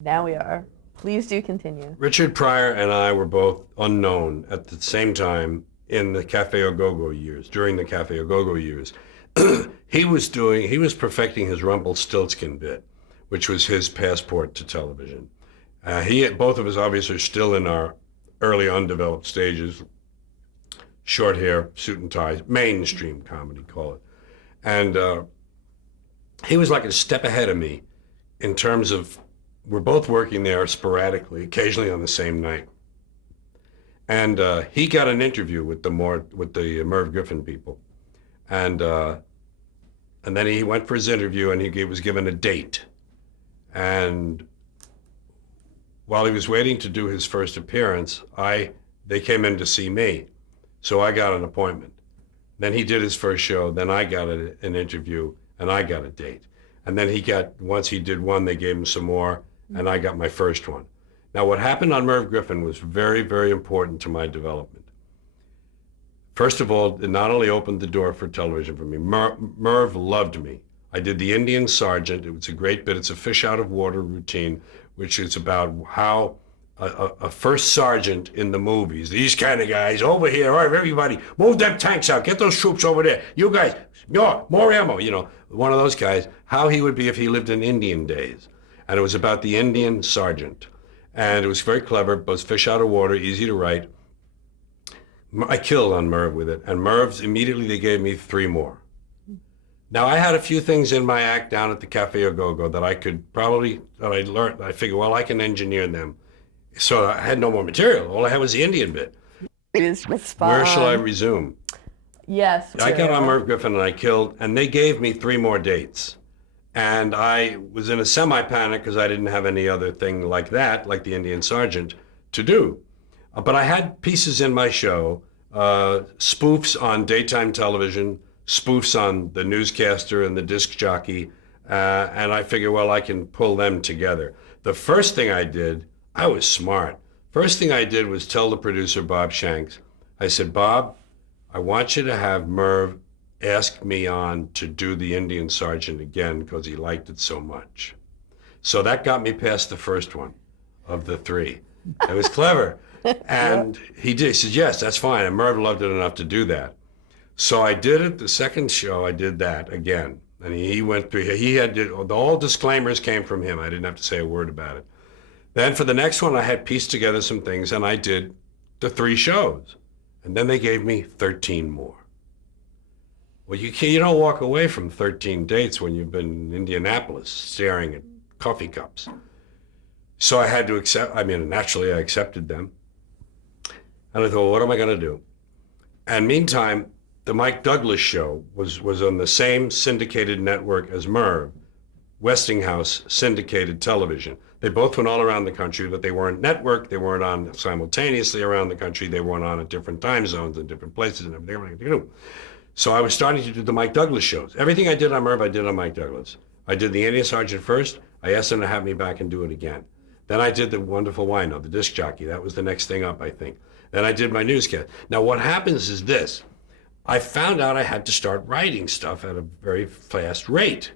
Now we are. Please do continue. Richard Pryor and I were both unknown at the same time in the Cafe Au Go-Go years, during the Cafe Au Go-Go years. He was perfecting his Rumpelstiltskin bit, which was his passport to television. Both of us obviously are still in our early undeveloped stages, short hair, suit and ties, mainstream comedy, call it. And he was like a step ahead of me in terms of, we're both working there sporadically, occasionally on the same night. And he got an interview with the Merv Griffin people. And then he went for his interview and he was given a date. And while he was waiting to do his first appearance, they came in to see me. So I got an appointment. Then he did his first show, then I got an interview and I got a date. And then once he did one, they gave him some more and I got my first one. Now what happened on Merv Griffin was very, very important to my development. First of all, it not only opened the door for television for me, Merv loved me. I did the Indian Sergeant. It was a great bit. It's a fish out of water routine, which is about how a first sergeant in the movies, these kind of guys over here, all right, everybody, move them tanks out, get those troops over there. You guys, more ammo, one of those guys, how he would be if he lived in Indian days. And it was about the Indian Sergeant. And it was very clever, both fish out of water, easy to write. I killed on Merv with it. And Merv's, immediately they gave me 3 more. Now I had a few things in my act down at the Cafe Au Go-Go that I learned, I figured, well, I can engineer them. So I had no more material. All I had was the Indian bit. Where shall I resume? Yes. I got on Merv Griffin and I killed, and they gave me 3 more dates. And I was in a semi-panic because I didn't have any other thing like that, like the Indian Sergeant, to do. But I had pieces in my show, spoofs on daytime television, spoofs on the newscaster and the disc jockey, and I figured, well, I can pull them together. The first thing I did, I was smart. First thing I did was tell the producer, Bob Shanks, I said, Bob, I want you to have Merv ask me on to do the Indian Sergeant again because he liked it so much. So that got me past the first one of the 3. It was clever. And he did. He said, yes, that's fine. And Merv loved it enough to do that. So I did it. The second show, I did that again. And he went through, all disclaimers came from him. I didn't have to say a word about it. Then for the next one, I had pieced together some things and I did the 3 shows. And then they gave me 13 more. Well, you don't walk away from 13 dates when you've been in Indianapolis staring at coffee cups. So I had to naturally I accepted them. And I thought, well, what am I going to do? And meantime, the Mike Douglas show was on the same syndicated network as Merv, Westinghouse syndicated television. They both went all around the country, but they weren't networked. They weren't on simultaneously around the country. They weren't on at different time zones and different places and everything. So I was starting to do the Mike Douglas shows. Everything I did on Merv, I did on Mike Douglas. I did the Indian Sergeant first. I asked them to have me back and do it again. Then I did the Wonderful Wino, the disc jockey. That was the next thing up, I think. Then I did my newscast. Now what happens is this. I found out I had to start writing stuff at a very fast rate,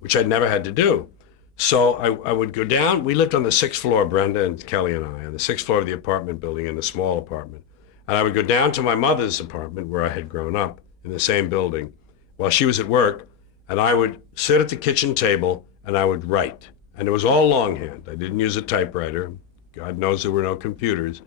which I'd never had to do. So I would go down. We lived on the 6th floor, Brenda and Kelly and I, on the 6th floor of the apartment building in a small apartment. And I would go down to my mother's apartment where I had grown up in the same building while she was at work. And I would sit at the kitchen table and I would write. And it was all longhand. I didn't use a typewriter. God knows there were no computers.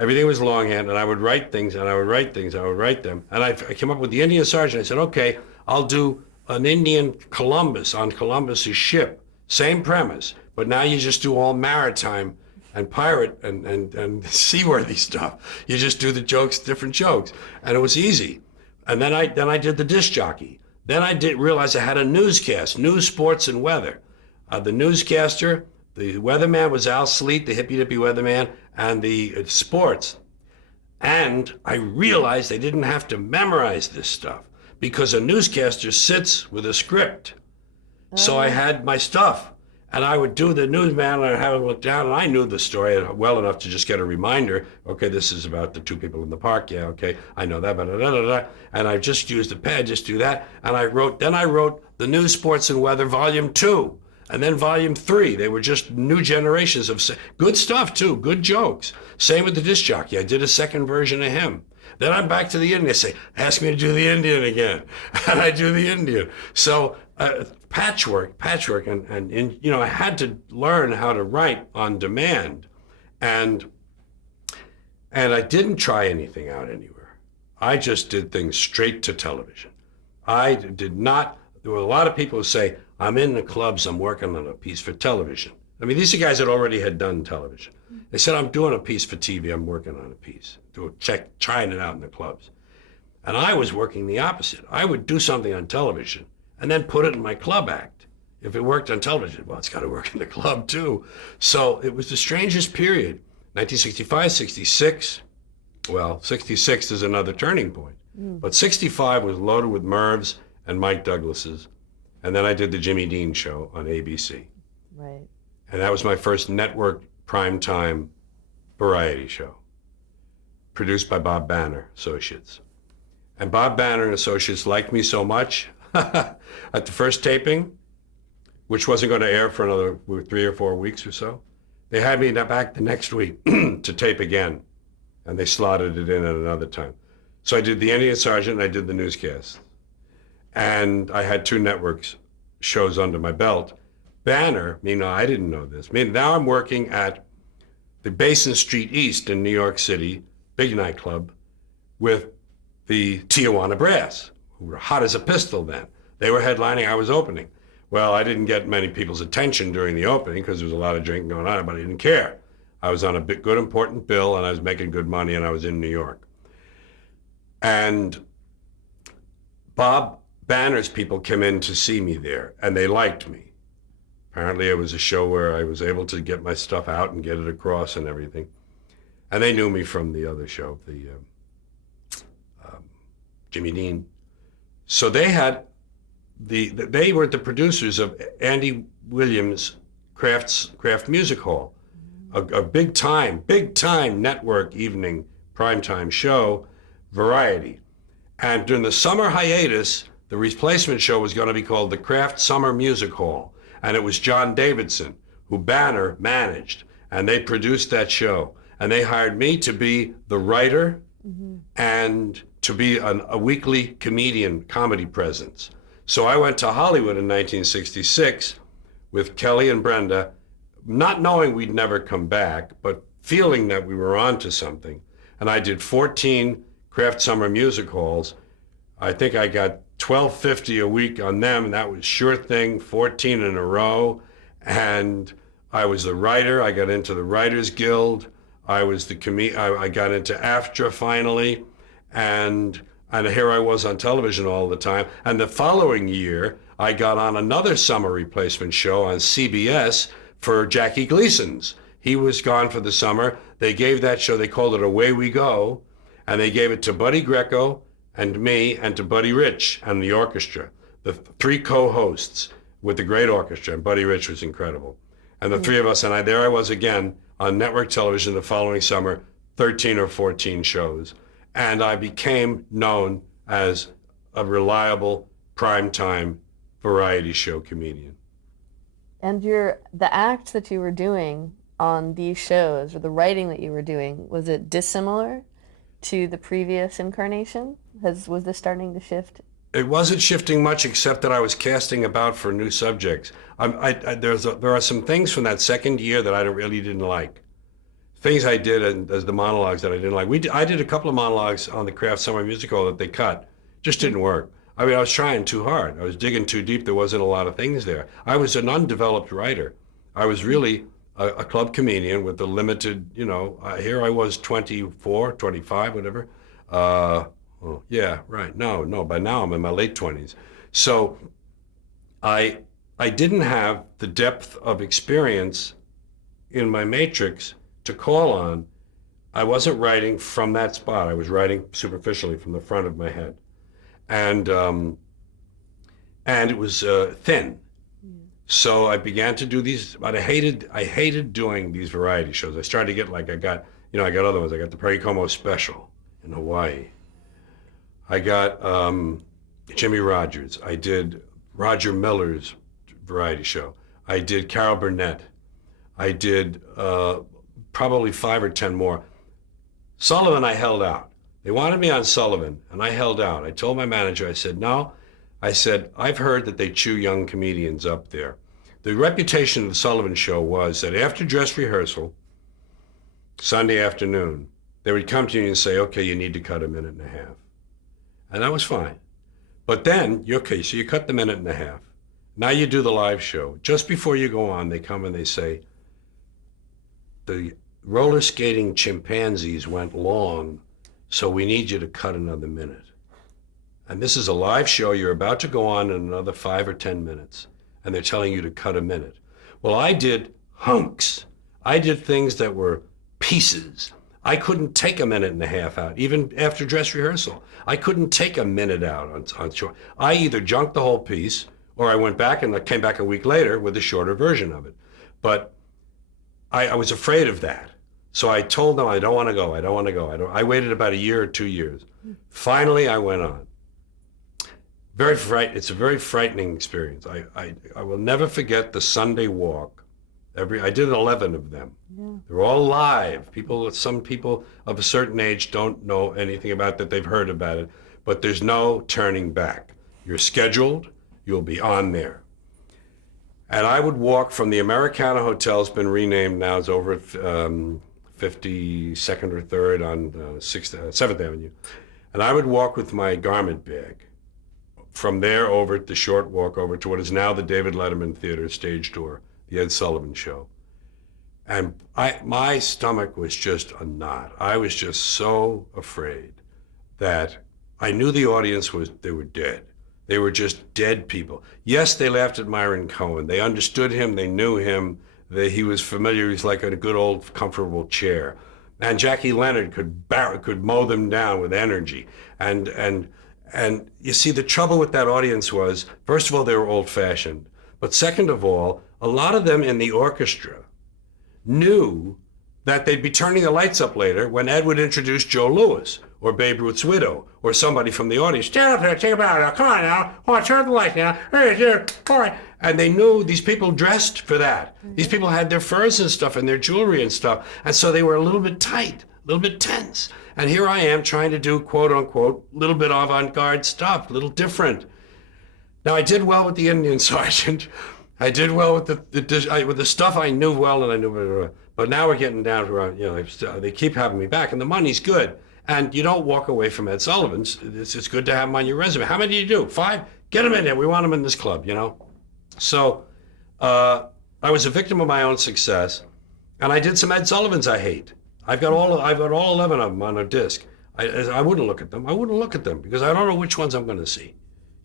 Everything was longhand, and I would write things, and I would write things, and I would write them. And I came up with the Indian Sergeant. I said, okay, I'll do an Indian Columbus on Columbus's ship. Same premise, but now you just do all maritime and pirate and seaworthy stuff. You just do the jokes, different jokes. And it was easy. And then I did the disc jockey. Then I realize I had a newscast, news, sports, and weather. The newscaster, the weatherman was Al Sleet, the hippy-dippy weatherman, and the sports. And I realized they didn't have to memorize this stuff because a newscaster sits with a script. So I had my stuff, and I would do the newsman, and I'd have him look down, and I knew the story well enough to just get a reminder. Okay, this is about the 2 people in the park. Yeah, okay, I know that, and I just used the pad, just do that. And I wrote the News, Sports, and Weather, Volume 2. And then volume 3, they were just new generations of good stuff too, good jokes. Same with the disc jockey. I did a second version of him. Then I'm back to the Indian. They say, ask me to do the Indian again. And I do the Indian. So patchwork, and you know, I had to learn how to write on demand. And I didn't try anything out anywhere. I just did things straight to television. I did not, there were a lot of people who say, I'm in the clubs, I'm working on a piece for television. I mean, these are guys that already had done television. They said, I'm doing a piece for TV, I'm working on a piece. Trying it out in the clubs. And I was working the opposite. I would do something on television and then put it in my club act. If it worked on television, well, it's got to work in the club too. So it was the strangest period. 1965, 66, well, 66 is another turning point. But 65 was loaded with Merv's and Mike Douglas's. And then I did the Jimmy Dean show on ABC. Right. And that was my first network primetime variety show, produced by Bob Banner Associates. And Bob Banner and Associates liked me so much at the first taping, which wasn't going to air for another 3 or 4 weeks or so. They had me back the next week to tape again, and they slotted it in at another time. So I did the Indian Sergeant and I did the newscast. And I had 2 networks shows under my belt. Banner, meanwhile, I didn't know this. Now I'm working at the Basin Street East in New York City, big nightclub, with the Tijuana Brass, who were hot as a pistol then. They were headlining, I was opening. Well, I didn't get many people's attention during the opening because there was a lot of drinking going on, but I didn't care. I was on a good, important bill, and I was making good money, and I was in New York. And Bob Banner's people came in to see me there, and they liked me. Apparently, it was a show where I was able to get my stuff out and get it across and everything. And they knew me from the other show, the Jimmy Dean. So they had they were the producers of Andy Williams' Kraft Music Hall, a big time network evening primetime show, variety. And during the summer hiatus, the replacement show was going to be called the Kraft Summer Music Hall. And it was John Davidson, who Banner managed. And they produced that show. And they hired me to be the writer and to be a weekly comedy presence. So I went to Hollywood in 1966 with Kelly and Brenda, not knowing we'd never come back, but feeling that we were onto something. And I did 14 Kraft Summer Music Halls. I think I got $12.50 a week on them, and that was sure thing, 14 in a row. And I was the writer. I got into the Writers Guild. I was I got into AFTRA finally, and here I was on television all the time. And the following year, I got on another summer replacement show on CBS for Jackie Gleason's. He was gone for the summer. They gave that show, they called it Away We Go, and they gave it to Buddy Greco and me and to Buddy Rich and the orchestra, the 3 co-hosts with the great orchestra, and Buddy Rich was incredible. And the 3 of us, and there I was again on network television the following summer, 13 or 14 shows. And I became known as a reliable primetime variety show comedian. And the act that you were doing on these shows, or the writing that you were doing, was it dissimilar to the previous incarnation? Was this starting to shift? It wasn't shifting much, except that I was casting about for new subjects. There are some things from that second year that I really didn't like. Things I did as the monologues that I didn't like. I did a couple of monologues on the Kraft Summer Music Hall that they cut. Just didn't work. I mean, I was trying too hard. I was digging too deep. There wasn't a lot of things there. I was an undeveloped writer. I was really a club comedian with a limited, here I was 24, 25, whatever. Yeah, right. No, by now I'm in my late 20s. So I didn't have the depth of experience in my matrix to call on. I wasn't writing from that spot. I was writing superficially from the front of my head. And it was thin. So I began to do these, but I hated doing these variety shows. I started to get I got other ones. I got the Perry Como special in Hawaii. I got Jimmy Rogers. I did Roger Miller's variety show. I did Carol Burnett. I did probably 5 or 10 more. Sullivan, I held out. They wanted me on Sullivan, and I held out. I told my manager, I said, no. I said, I've heard that they chew young comedians up there. The reputation of the Sullivan Show was that after dress rehearsal, Sunday afternoon, they would come to you and say, okay, you need to cut a minute and a half. And that was fine. But then, okay, so you cut the minute and a half. Now you do the live show. Just before you go on, they come and they say, the roller skating chimpanzees went long, so we need you to cut another minute. And this is a live show. You're about to go on in another 5 or 10 minutes, and they're telling you to cut a minute. Well, I did hunks. I did things that were pieces. I couldn't take a minute and a half out, even after dress rehearsal. I couldn't take a minute out on short. I either junked the whole piece, or I went back and I came back a week later with a shorter version of it. But I was afraid of that. So I told them, I don't want to go. I don't want to go. I waited about a year or 2 years. Finally, I went on. It's a very frightening experience. I will never forget the Sunday walk. I did 11 of them. Yeah. They're all live. Some people of a certain age don't know anything about that. They've heard about it, but there's no turning back. You're scheduled. You'll be on there. And I would walk from the Americana Hotel. It's been renamed now. It's over at 52nd or 3rd on 7th Avenue. And I would walk with my garment bag. From there over the short walk over to what is now the David Letterman Theater stage door, the Ed Sullivan Show. And my stomach was just a knot. I was just so afraid that I knew the audience they were dead. They were just dead people. Yes, they laughed at Myron Cohen. They understood him. They knew him. He was familiar. He was like in a good old comfortable chair. And Jackie Leonard could mow them down with energy. And you see, the trouble with that audience was, first of all, they were old-fashioned. But second of all, a lot of them in the orchestra knew that they'd be turning the lights up later when Ed would introduce Joe Louis or Babe Ruth's widow or somebody from the audience. Stand up there, take it out. Come on now. Oh, turn the lights now. All right. And they knew these people dressed for that. These people had their furs and stuff and their jewelry and stuff. And so they were a little bit tight, a little bit tense. And here I am trying to do, quote unquote, a little bit avant-garde stuff, a little different. Now, I did well with the Indian Sergeant. I did well with the stuff I knew well, and I knew. But now we're getting down to, they keep having me back, and the money's good. And you don't walk away from Ed Sullivan's. It's good to have them on your resume. How many do you do? 5? Get them in there. We want them in this club, So I was a victim of my own success, and I did some Ed Sullivans I hate. I've got all 11 of them on a disc. I wouldn't look at them. I wouldn't look at them because I don't know which ones I'm going to see.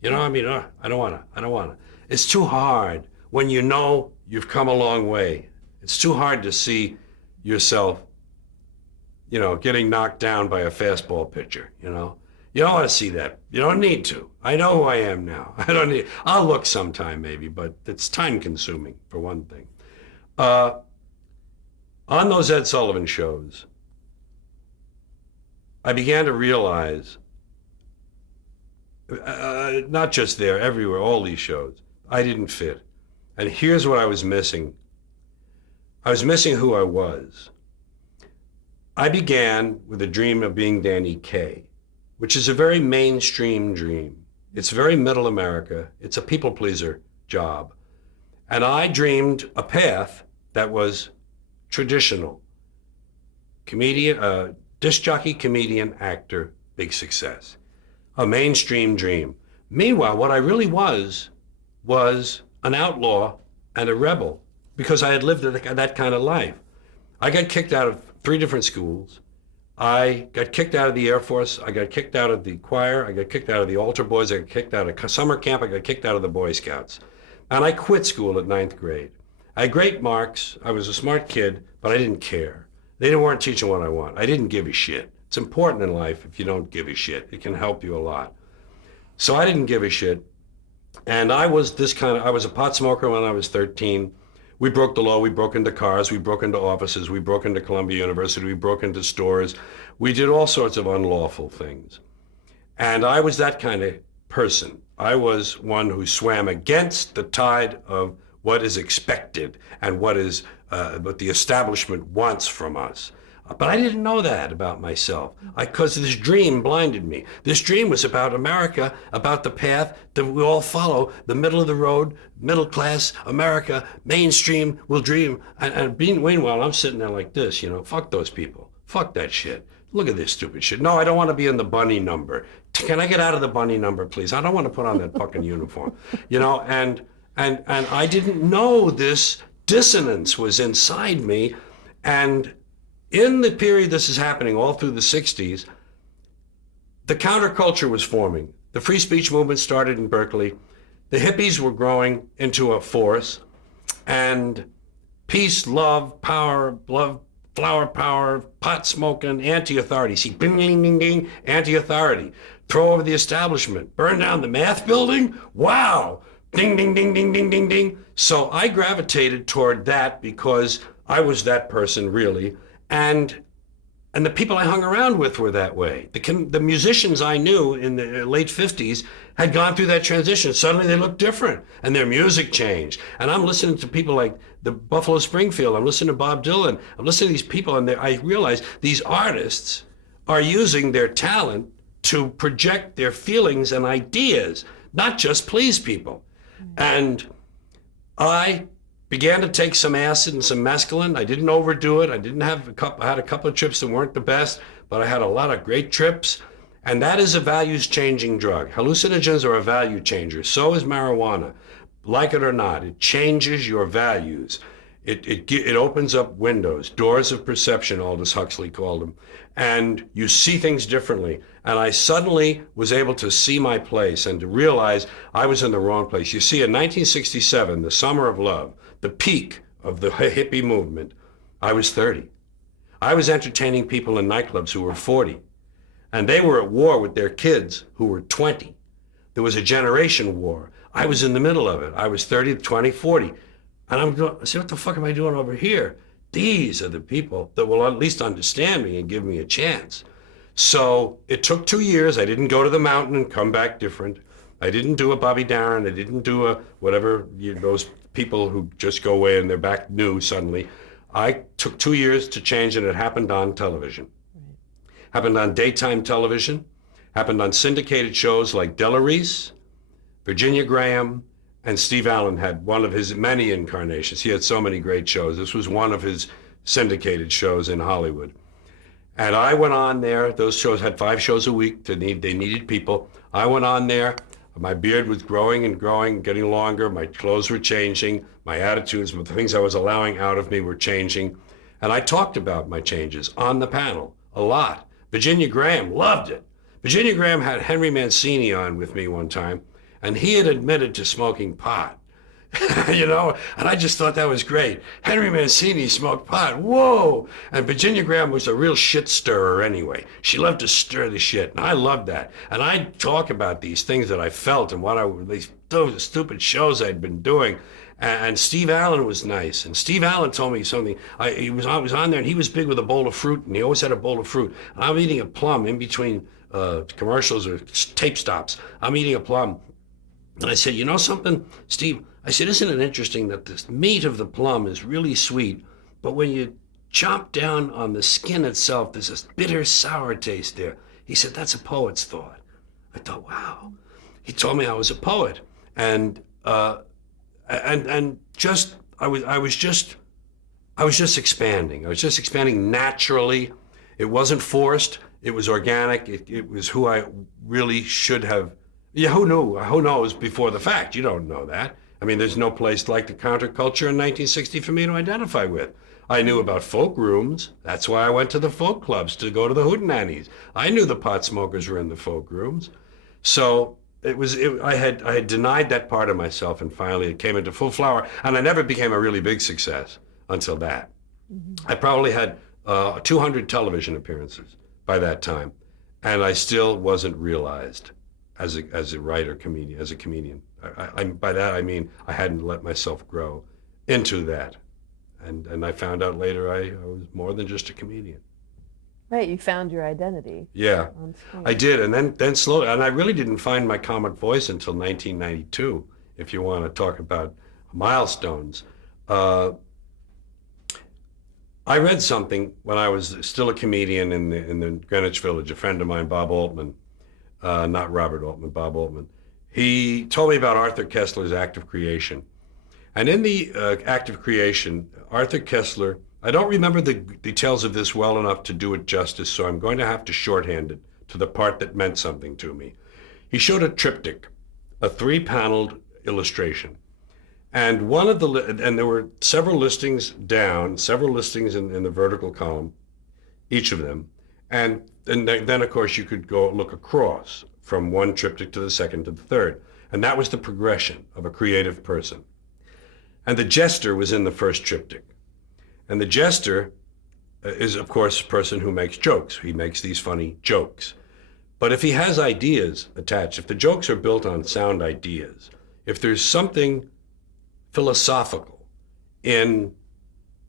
I don't want to. It's too hard when you know you've come a long way. It's too hard to see yourself, getting knocked down by a fastball pitcher, You don't want to see that. You don't need to. I know who I am now. I'll look sometime maybe, but it's time consuming for one thing. On those Ed Sullivan shows, I began to realize, not just there, everywhere, all these shows, I didn't fit. And here's what I was missing. I was missing who I was. I began with a dream of being Danny Kaye, which is a very mainstream dream. It's very middle America. It's a people pleaser job. And I dreamed a path that was traditional. Comedian, disc jockey, comedian, actor, big success. A mainstream dream. Meanwhile, what I really was an outlaw and a rebel because I had lived that kind of life. I got kicked out of 3 different schools. I got kicked out of the Air Force. I got kicked out of the choir. I got kicked out of the altar boys. I got kicked out of summer camp. I got kicked out of the Boy Scouts. And I quit school at 9th grade. I had great marks. I was a smart kid, but I didn't care. They weren't teaching what I want. I didn't give a shit. It's important in life if you don't give a shit. It can help you a lot. So I didn't give a shit. And I was a pot smoker when I was 13. We broke the law. We broke into cars. We broke into offices. We broke into Columbia University. We broke into stores. We did all sorts of unlawful things. And I was that kind of person. I was one who swam against the tide of what is expected and what the establishment wants from us. But I didn't know that about myself because this dream blinded me. This dream was about America, about the path that we all follow, the middle of the road, middle class America, mainstream will dream. And meanwhile, I'm sitting there like this, fuck those people. Fuck that shit. Look at this stupid shit. No, I don't want to be in the bunny number. Can I get out of the bunny number, please? I don't want to put on that fucking uniform. And I didn't know this dissonance was inside me. And in the period this is happening, all through the 60s, the counterculture was forming. The free speech movement started in Berkeley. The hippies were growing into a force. And peace, love, power, flower power, pot smoking, anti-authority. See, ding, ding, ding, ding, anti-authority. Throw over the establishment. Burn down the math building? Wow. Ding, ding, ding, ding, ding, ding, ding. So I gravitated toward that because I was that person, really. And the people I hung around with were that way. The musicians I knew in the late 50s had gone through that transition. Suddenly they looked different and their music changed. And I'm listening to people like the Buffalo Springfield. I'm listening to Bob Dylan. I'm listening to these people, and I realize these artists are using their talent to project their feelings and ideas, not just please people. And I began to take some acid and some mescaline. I didn't overdo it. I had a couple of trips that weren't the best, but I had a lot of great trips. And that is a values changing drug. Hallucinogens are a value changer. So is marijuana. Like it or not, it changes your values. It opens up windows, doors of perception, Aldous Huxley called them. And you see things differently. And I suddenly was able to see my place and to realize I was in the wrong place. You see, in 1967, the summer of love, the peak of the hippie movement, I was 30. I was entertaining people in nightclubs who were 40, and they were at war with their kids who were 20. There was a generation war. I was in the middle of it. I was 30, 20, 40. And I said, what the fuck am I doing over here? These are the people that will at least understand me and give me a chance. So it took 2 years. I didn't go to the mountain and come back different. I didn't do a Bobby Darin. I didn't do a whatever, those people who just go away and they're back new suddenly. I took 2 years to change, and it happened on television. Happened on daytime television, happened on syndicated shows like Della Reese, Virginia Graham, and Steve Allen had one of his many incarnations. He had so many great shows. This was one of his syndicated shows in Hollywood. And I went on there. Those shows had 5 shows a week. They needed people. I went on there. My beard was growing and growing, getting longer. My clothes were changing. My attitudes, the things I was allowing out of me were changing. And I talked about my changes on the panel a lot. Virginia Graham loved it. Virginia Graham had Henry Mancini on with me one time, and he had admitted to smoking pot. And I just thought that was great. Henry Mancini smoked pot. Whoa! And Virginia Graham was a real shit stirrer anyway. She loved to stir the shit, and I loved that. And I'd talk about these things that I felt and those stupid shows I'd been doing. And Steve Allen was nice. And Steve Allen told me something. I was on there, and he was big with a bowl of fruit, and he always had a bowl of fruit. And I'm eating a plum in between commercials or tape stops. I'm eating a plum. And I said, you know something, Steve? I said, isn't it interesting that the meat of the plum is really sweet, but when you chomp down on the skin itself, there's this bitter, sour taste there. He said, that's a poet's thought. I thought, wow. He told me I was a poet. And just I was just expanding. I was just expanding naturally. It wasn't forced. It was organic. It was who I really should have. Yeah, who knew? Who knows before the fact? You don't know that. I mean, there's no place like the counterculture in 1960 for me to identify with. I knew about folk rooms. That's why I went to the folk clubs, to go to the hootenannies. I knew the pot smokers were in the folk rooms. So I had denied that part of myself, and finally it came into full flower, and I never became a really big success until that. Mm-hmm. I probably had 200 television appearances by that time, and I still wasn't realized as a writer, comedian, as a comedian. By that I mean I hadn't let myself grow into that, and I found out later I was more than just a comedian. Right, you found your identity. Yeah, on screen. I did, and then slowly, and I really didn't find my comic voice until 1992. If you want to talk about milestones. Uh, I read something when I was still a comedian in the Greenwich Village. A friend of mine, Bob Altman, not Robert Altman, Bob Altman. He told me about Arthur Koestler's act of creation. And in the act of creation, Arthur Koestler, I don't remember the details of this well enough to do it justice, so I'm going to have to shorthand it to the part that meant something to me. He showed a triptych, a three-paneled illustration. And and there were several listings down, several listings in the vertical column, each of them. And then, of course, you could go look across from one triptych to the second to the third. And that was the progression of a creative person. And the jester was in the first triptych. And the jester is, of course, a person who makes jokes. He makes these funny jokes. But if he has ideas attached, if the jokes are built on sound ideas, if there's something philosophical in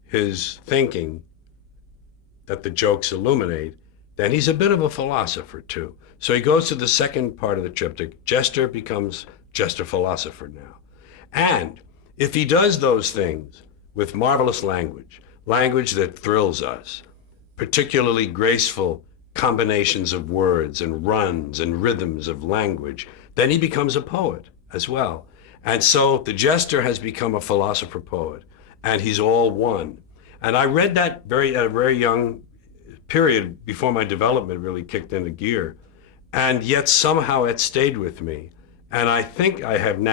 his thinking that the jokes illuminate, then he's a bit of a philosopher too. So he goes to the second part of the triptych. Jester becomes jester philosopher now. And if he does those things with marvelous language, language that thrills us, particularly graceful combinations of words and runs and rhythms of language, then he becomes a poet as well. And so the jester has become a philosopher poet, and he's all one. And I read that at a very young period before my development really kicked into gear. And yet somehow it stayed with me. And I think I can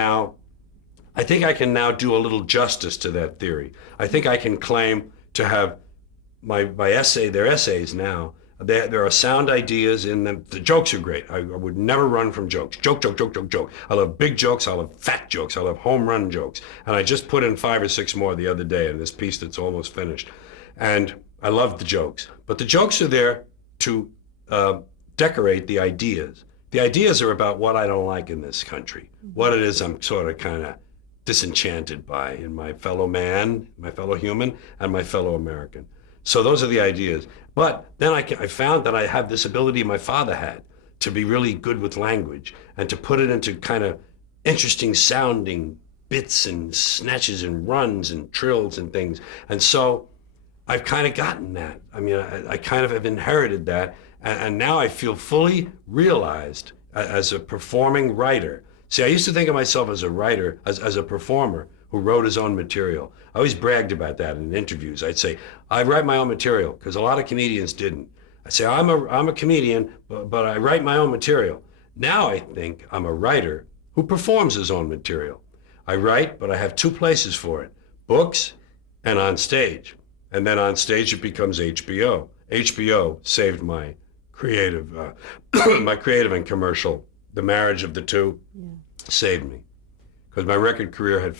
now do a little justice to that theory. I think I can claim to have my essay, they're essays now. There are sound ideas in them. The jokes are great. I would never run from jokes. Joke, joke, joke, joke, joke. I love big jokes. I love fat jokes. I love home run jokes. And I just put in 5 or 6 more the other day in this piece that's almost finished. And I love the jokes. But the jokes are there to decorate the ideas. The ideas are about what I don't like in this country, what it is I'm sort of kind of disenchanted by in my fellow man, my fellow human, and my fellow American. So those are the ideas. But then I found that I have this ability my father had to be really good with language and to put it into kind of interesting sounding bits and snatches and runs and trills and things. And so I've kind of gotten that. I mean, I kind of have inherited that. And now I feel fully realized as a performing writer. See, I used to think of myself as a writer, as a performer who wrote his own material. I always bragged about that in interviews. I'd say, I write my own material, because a lot of comedians didn't. I'd say, I'm a comedian, but I write my own material. Now I think I'm a writer who performs his own material. I write, but I have 2 places for it, books and on stage. And then on stage it becomes HBO. HBO saved my creative, my creative and commercial. The marriage of the two saved me, because my record career had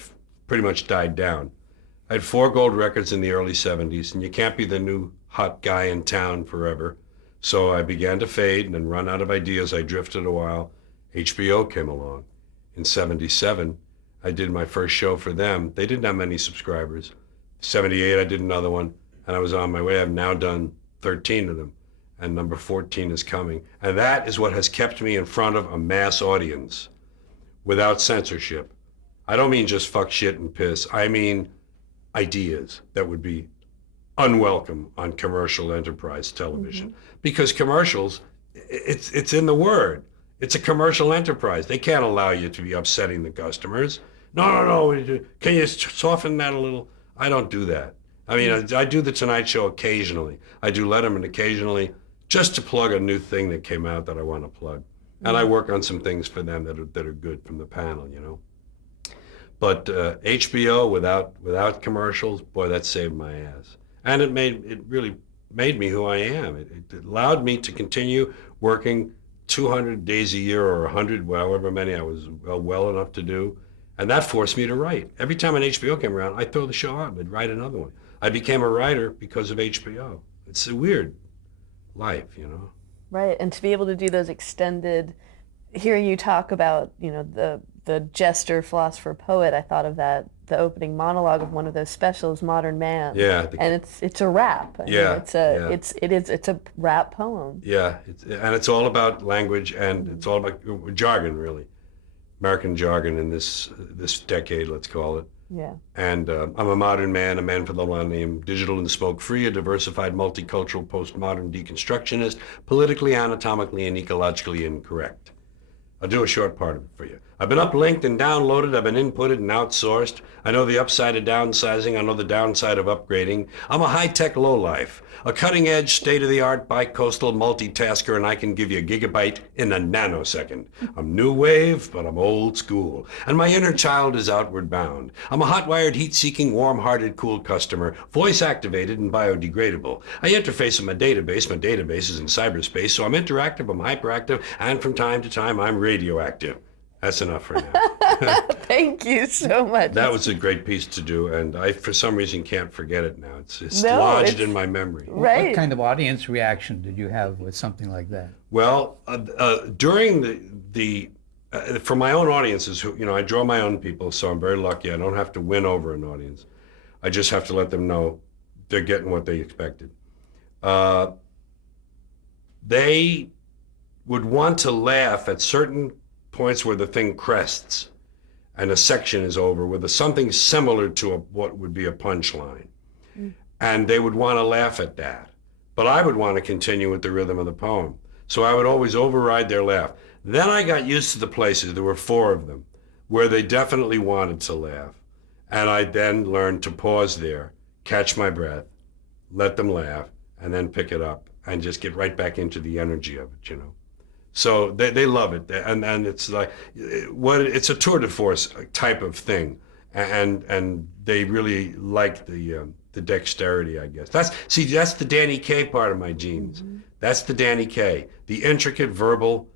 pretty much died down. I had 4 gold records in the early 70s, and you can't be the new hot guy in town forever. So I began to fade and then run out of ideas. I drifted a while. HBO came along. In 77, I did my first show for them. They didn't have many subscribers. 78, I did another one, and I was on my way. I've now done 13 of them, and number 14 is coming. And that is what has kept me in front of a mass audience without censorship. I don't mean just fuck, shit, and piss. I mean ideas that would be unwelcome on commercial enterprise television. Because commercials, it's in the word. It's a commercial enterprise. They can't allow you to be upsetting the customers. No. Can you soften that a little? I don't do that. I mean, I do the Tonight Show occasionally. I do Letterman occasionally, just to plug a new thing that came out that I want to plug. And I work on some things for them that are good from the panel, you know. But HBO without commercials, boy, that saved my ass. And it really made me who I am. It allowed me to continue working 200 days a year or 100, however many I was well enough to do. And that forced me to write. Every time an HBO came around, I'd throw the show out and I'd write another one. I became a writer because of HBO. It's a weird life, you know. Right, and to be able to do those extended, hearing you talk about, you know, the jester, philosopher, poet, I thought of that, the opening monologue of one of those specials, Modern Man. Yeah. And it's a rap. I mean, it's a rap poem. Yeah, and it's all about language, and it's all about jargon, really. American jargon in this decade, let's call it. Yeah. And I'm a modern man, a man for the millennium, digital and smoke-free, a diversified, multicultural, postmodern deconstructionist, politically, anatomically, and ecologically incorrect. I'll do a short part of it for you. I've been uplinked and downloaded. I've been inputted and outsourced. I know the upside of downsizing. I know the downside of upgrading. I'm a high-tech lowlife, a cutting-edge, state-of-the-art, bi-coastal multitasker, and I can give you a gigabyte in a nanosecond. I'm new wave, but I'm old school. And my inner child is outward bound. I'm a hot-wired, heat-seeking, warm-hearted, cool customer, voice-activated and biodegradable. I interface with my database. My database is in cyberspace, so I'm interactive, I'm hyperactive, and from time to time, I'm radioactive. That's enough for now. Thank you so much. That was a great piece to do, and I, for some reason, can't forget it now. It's No, lodged it's- in my memory. Right. What kind of audience reaction did you have with something like that? Well, during for my own audiences, who I draw my own people, so I'm very lucky. I don't have to win over an audience. I just have to let them know they're getting what they expected. They would want to laugh at certain points where the thing crests and a section is over with something similar to what would be a punchline. And they would want to laugh at that. But I would want to continue with the rhythm of the poem. So I would always override their laugh. Then I got used to the places, there were 4 of them, where they definitely wanted to laugh. And I then learned to pause there, catch my breath, let them laugh, and then pick it up and just get right back into the energy of it, So they love it, and it's like it's a tour de force type of thing, and they really like the dexterity, I guess. That's the Danny Kaye part of my genes. Mm-hmm. That's the Danny Kaye, the intricate verbal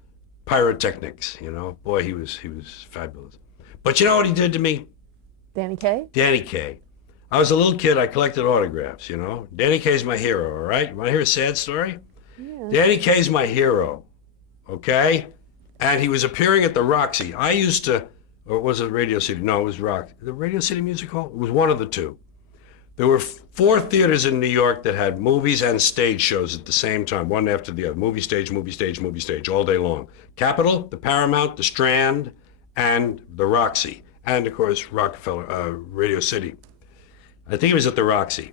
pyrotechnics. Boy, he was fabulous. But you know what he did to me? Danny Kaye? Danny Kaye. I was a little kid. I collected autographs. Danny Kaye's my hero. All right, you want to hear a sad story? Yeah. Danny Kaye's my hero. Okay? And he was appearing at the Roxy. I used to, or was it Radio City? No, it was Roxy. The Radio City Music Hall? It was one of the two. There were 4 theaters in New York that had movies and stage shows at the same time, one after the other. Movie stage, movie stage, movie stage, all day long. Capitol, the Paramount, the Strand, and the Roxy. And, of course, Rockefeller, Radio City. I think it was at the Roxy.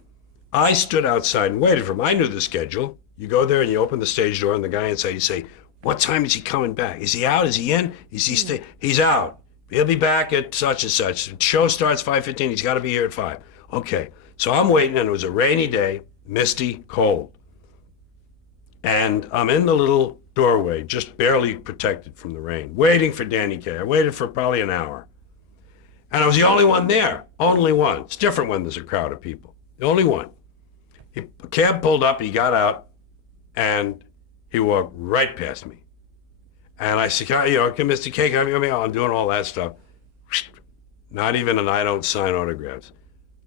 I stood outside and waited for him. I knew the schedule. You go there and you open the stage door, and the guy inside, you say, "What time is he coming back? Is he out? Is he in? Is he He's out. He'll be back at such and such. The show starts 5:15. He's got to be here at 5. Okay. So I'm waiting, and it was a rainy day, misty, cold. And I'm in the little doorway, just barely protected from the rain, waiting for Danny Kaye. I waited for probably an hour. And I was the only one there. Only one. It's different when there's a crowd of people. The only one. A cab pulled up, he got out, and he walked right past me. And I said, Mr. Kaye, can I come here? I'm doing all that stuff. Not even an I don't sign autographs.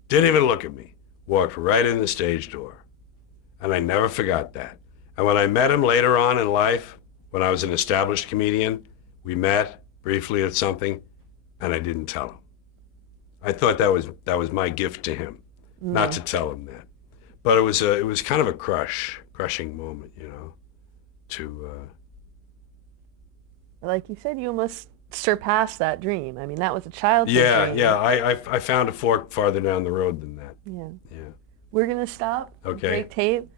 Didn't even look at me. Walked right in the stage door. And I never forgot that. And when I met him later on in life, when I was an established comedian, we met briefly at something, and I didn't tell him. I thought that was my gift to him, not to tell him that. But it was kind of a crushing moment, Like you said, you almost surpassed that dream. I mean, that was a childhood dream. Yeah. I found a fork farther down the road than that. Yeah. Yeah. We're going to stop. Okay. Break tape.